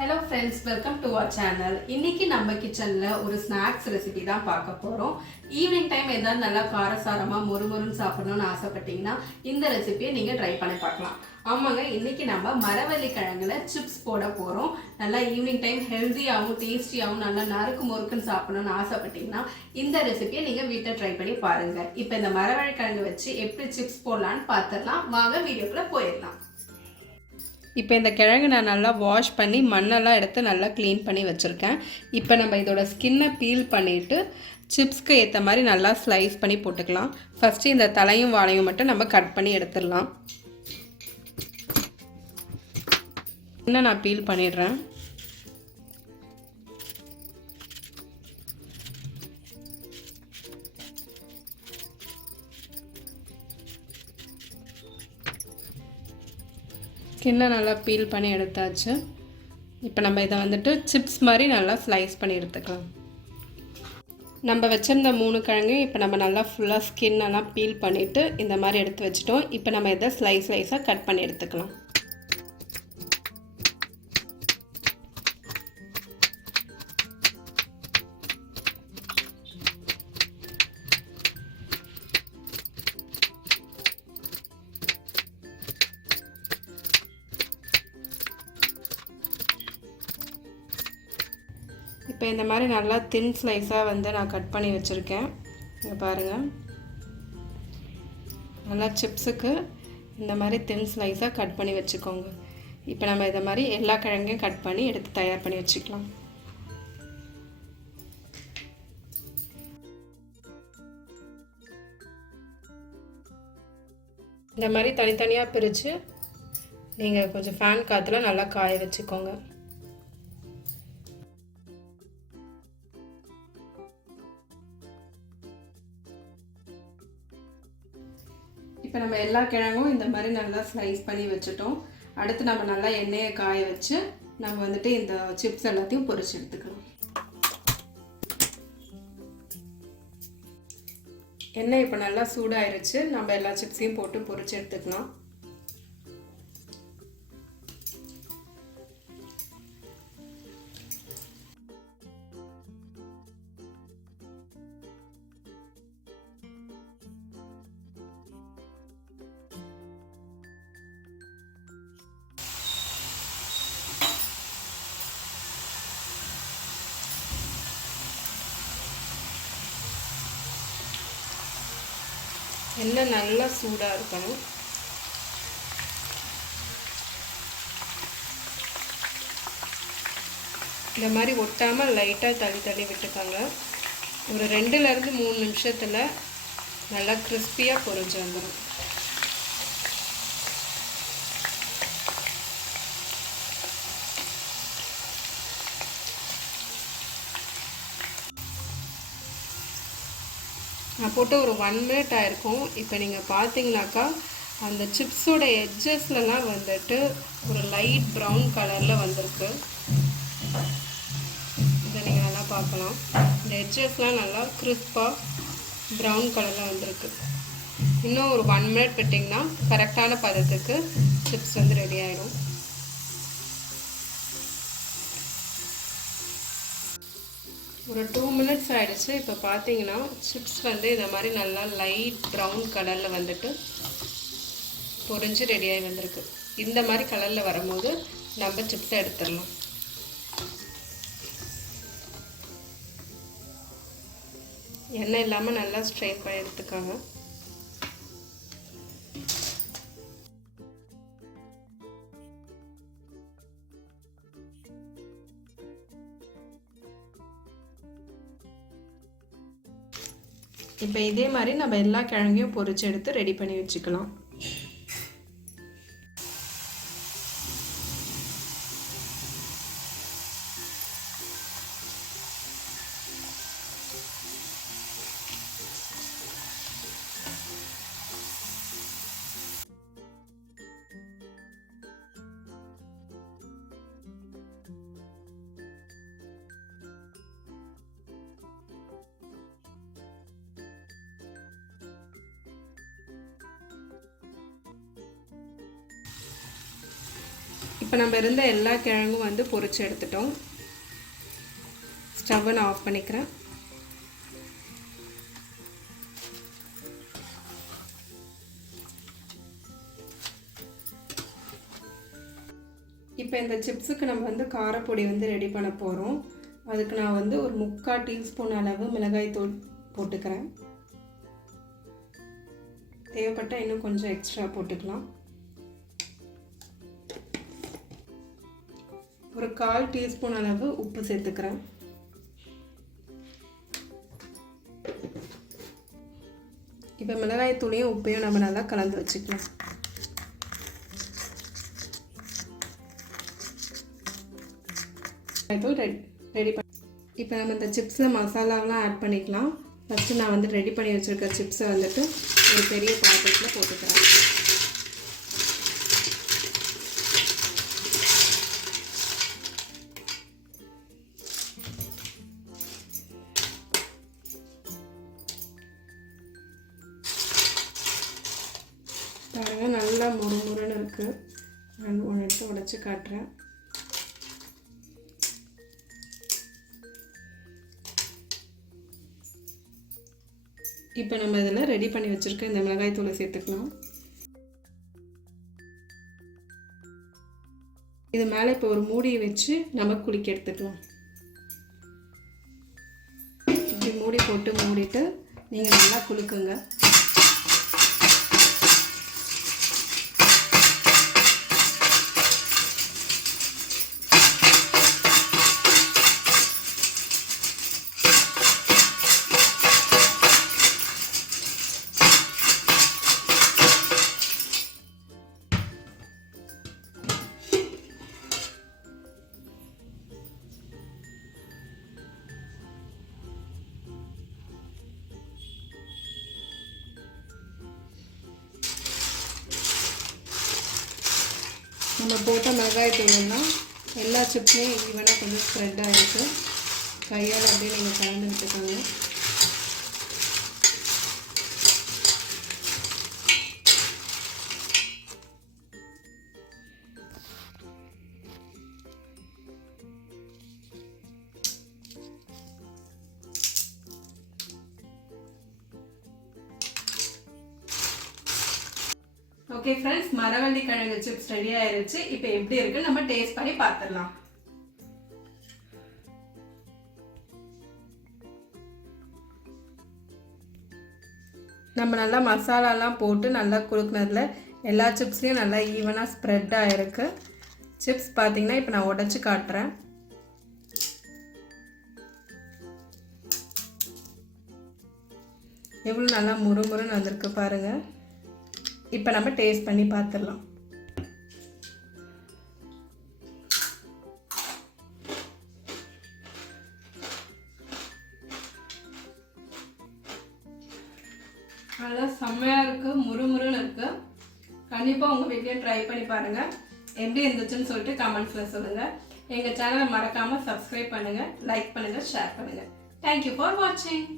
Hello friends, welcome to our channel. இன்னைக்கு நம்ம கிச்சன்ல ஒரு ஸ்நாக்ஸ் ரெசிபி தான் பார்க்க போறோம். ஈவினிங் டைம் ஏதாவது நல்லா காரசாரமா மொறுமொறுன்னு சாப்பிடணும்னு ஆசைப்பட்டீங்கன்னா இந்த ரெசிபியை நீங்க ட்ரை பண்ணி பார்க்கலாம். ஆமாங்க, இன்னைக்கு நம்ம மரவள்ளி கிழங்குல சிப்ஸ் போட போறோம். நல்லா ஈவினிங் டைம் ஹெல்தியாகவும் டேஸ்டியாகவும் நல்லா நறுக்கு மொறுக்குன்னு சாப்பிடணும்னு ஆசைப்பட்டீங்கன்னா இந்த ரெசிபியை நீங்க வீட்டில் ட்ரை பண்ணி பாருங்க. இப்போ இந்த மரவள்ளி கிழங்கு வச்சு எப்படி சிப்ஸ் போடலான்னு பார்த்துடலாம். வாங்க வீடியோக்குள்ள போயிடலாம். இப்போ இந்த கிழங்கு நான் நல்லா வாஷ் பண்ணி மண்ணெல்லாம் எடுத்து நல்லா க்ளீன் பண்ணி வச்சுருக்கேன். இப்போ நம்ம இதோட ஸ்கின்னை பீல் பண்ணிவிட்டு சிப்ஸ்க்கு ஏற்ற மாதிரி நல்லா ஸ்லைஸ் பண்ணி போட்டுக்கலாம். ஃபஸ்ட்டு இந்த தலையும் வாழையும் மட்டும் நம்ம கட் பண்ணி எடுத்துடலாம். இன்னும் நான் பீல் பண்ணிடுறேன். ஸ்கின்னை நல்லா பீல் பண்ணி எடுத்தாச்சு. இப்போ நம்ம இதை வந்துட்டு சிப்ஸ் மாதிரி நல்லா ஸ்லைஸ் பண்ணி எடுத்துக்கலாம். நம்ம வச்சுருந்த 3 கிழங்கையும் இப்போ நம்ம நல்லா ஃபுல்லாக ஸ்கின்னெல்லாம் பீல் பண்ணிவிட்டு இந்த மாதிரி எடுத்து வச்சுட்டோம். இப்போ நம்ம இதை ஸ்லைஸாக கட் பண்ணி எடுத்துக்கலாம். இப்போ இந்த மாதிரி நல்லா தின் ஸ்லைஸாக நான் கட் பண்ணி வச்சுருக்கேன். இங்கே பாருங்கள், நல்லா சிப்ஸுக்கு இந்த மாதிரி தின் ஸ்லைஸாக கட் பண்ணி வச்சுக்கோங்க. இப்போ நம்ம இதை மாதிரி எல்லா கிழங்கையும் கட் பண்ணி எடுத்து தயார் பண்ணி வச்சுக்கலாம். இந்த மாதிரி தனித்தனியாக பிரித்து நீங்கள் கொஞ்சம் ஃபேன் காற்றுல நல்லா காய வச்சுக்கோங்க. இப்போ நம்ம எல்லா கிழங்கும் இந்த மாதிரி நல்லா ஸ்லைஸ் பண்ணி வச்சுட்டோம். அடுத்து நம்ம நல்லா எண்ணெயை காய வச்சு நம்ம வந்துட்டு இந்த சிப்ஸ் எல்லாத்தையும் பொரிச்சு எடுத்துக்கலாம். எண்ணெய் இப்போ நல்லா சூடாயிருச்சு. நம்ம எல்லா சிப்ஸையும் போட்டு பொரிச்சு எடுத்துக்கலாம். எண்ணெய் நல்லா சூடாக இருக்கணும். இந்த மாதிரி ஒட்டாமல் லைட்டாக தள்ளி விட்டுக்கோங்க. ஒரு 2லேருந்து 3 நிமிஷத்தில் நல்லா கிறிஸ்பியாக பொரிஞ்சு வந்துடும். நான் போட்டு ஒரு 1 மினிட் ஆயிருக்கும். இப்போ நீங்கள் பார்த்தீங்கன்னாக்கா அந்த சிப்ஸோட எட்ஜஸ்லலாம் வந்துட்டு ஒரு லைட் ப்ரௌன் கலரில் வந்திருக்கு. இதை நீங்கள் நல்லா பார்க்கலாம். இந்த எட்ஜஸ்லாம் நல்லா கிறிஸ்பாக ப்ரௌன் கலரில் வந்திருக்கு. இன்னும் ஒரு 1 மினிட் விட்டிங்கன்னா கரெக்டான பதத்துக்கு சிப்ஸ் ரெடி ஆகிடும். ஒரு 2 மினிட்ஸ் ஆகிடுச்சு. இப்போ பார்த்தீங்கன்னா சிப்ஸ் இந்த மாதிரி நல்லா லைட் ப்ரௌன் கலரில் வந்துட்டு பொரிஞ்சு ரெடியாகி வந்திருக்கு. இந்த மாதிரி கலரில் வரும்போது நம்ம சிப்ஸை எடுத்துடலாம். எண்ணெய் இல்லாமல் நல்லா ஸ்ட்ரெயின் பண்ணி எடுத்துக்கோங்க. இப்போ இதே மாதிரி நம்ம எல்லா கிழங்கையும் பொரிச்சு எடுத்து ரெடி பண்ணி வச்சுக்கலாம். இப்போ நம்ம இருந்த எல்லா கிழங்கும் வந்து பொரிச்சு எடுத்துட்டோம். ஸ்டவ்வை நான் ஆஃப் பண்ணிக்கிறேன். இப்போ இந்த சிப்ஸுக்கு நம்ம வந்து காரப்பொடி வந்து ரெடி பண்ண போகிறோம். அதுக்கு நான் வந்து ஒரு 3/4 டீஸ்பூன் அளவு மிளகாய் தூள் போட்டுக்கிறேன். தேவைப்பட்டால் இன்னும் கொஞ்சம் எக்ஸ்ட்ரா போட்டுக்கலாம். ஒரு 1/4 டீஸ்பூன் அளவு உப்பு சேர்த்துக்கிறேன். இப்போ மிளகாய் தூளையும் உப்பையும் நம்ம நல்லா கலந்து வச்சுக்கலாம். ரெடி பண்ணி இப்போ நம்ம இந்த சிப்ஸில் மசாலாவெலாம் ஆட் பண்ணிக்கலாம். ஃபஸ்ட்டு நான் வந்து ரெடி பண்ணி வச்சுருக்க சிப்ஸை வந்துட்டு ஒரு பெரிய பாத்திரத்தில் போட்டுக்கிறேன். பாருங்கள், நல்லா முறுமுறுன்னு இருக்குது. நான் ஒன்று எடுத்து உடைச்சி காட்டுறேன். இப்போ நம்ம இதில் ரெடி பண்ணி வச்சுருக்க இந்த மிளகாய் தூளை சேர்த்துக்கலாம். இது மேலே இப்போ ஒரு மூடியை வச்சு நம்ம குலுக்கி எடுத்துக்கலாம். இப்படி மூடி போட்டு மூடிட்டு நீங்கள் நல்லா குலுக்குங்க. நம்ம போட்ட மிளகாய் தூள்னா எல்லா சிப்ஸுமே ஈவனாக கொஞ்சம் ஸ்ப்ரெட் ஆகிருக்கு. கையால் அப்படியே நீங்கள் கலந்து விட்டுக்கோங்க. ஓகே ஃப்ரெண்ட்ஸ், மரவள்ளி கிழங்கு சிப்ஸ் ரெடி ஆயிருச்சு. இப்போ எப்படி இருக்கு நம்ம டேஸ்ட் பண்ணி பார்த்துடலாம். நம்ம நல்லா மசாலாலாம் போட்டு நல்லா குலுக்குனதுல எல்லா சிப்ஸ்லையும் நல்லா ஈவனாக ஸ்ப்ரெட் ஆகிருக்கு. சிப்ஸ் பார்த்தீங்கன்னா இப்போ நான் உடைச்சி காட்டுறேன். எவ்வளோ நல்லா முறுமுறுன்னு வந்திருக்கு பாருங்கள். இப்போ நம்ம டேஸ்ட் பண்ணி பார்த்துடலாம். நல்லா செம்மையாக இருக்குது, முறுமுறுன்னு இருக்குது. கண்டிப்பாக உங்கள் வீட்லேயே ட்ரை பண்ணி பாருங்கள். எப்படி இருந்துச்சுன்னு சொல்லிட்டு கமெண்ட்ஸில் சொல்லுங்கள். எங்கள் சேனலை மறக்காமல் சப்ஸ்கிரைப் பண்ணுங்கள், லைக் பண்ணுங்கள், ஷேர் பண்ணுங்கள். தேங்க்யூ ஃபார் வாட்சிங்.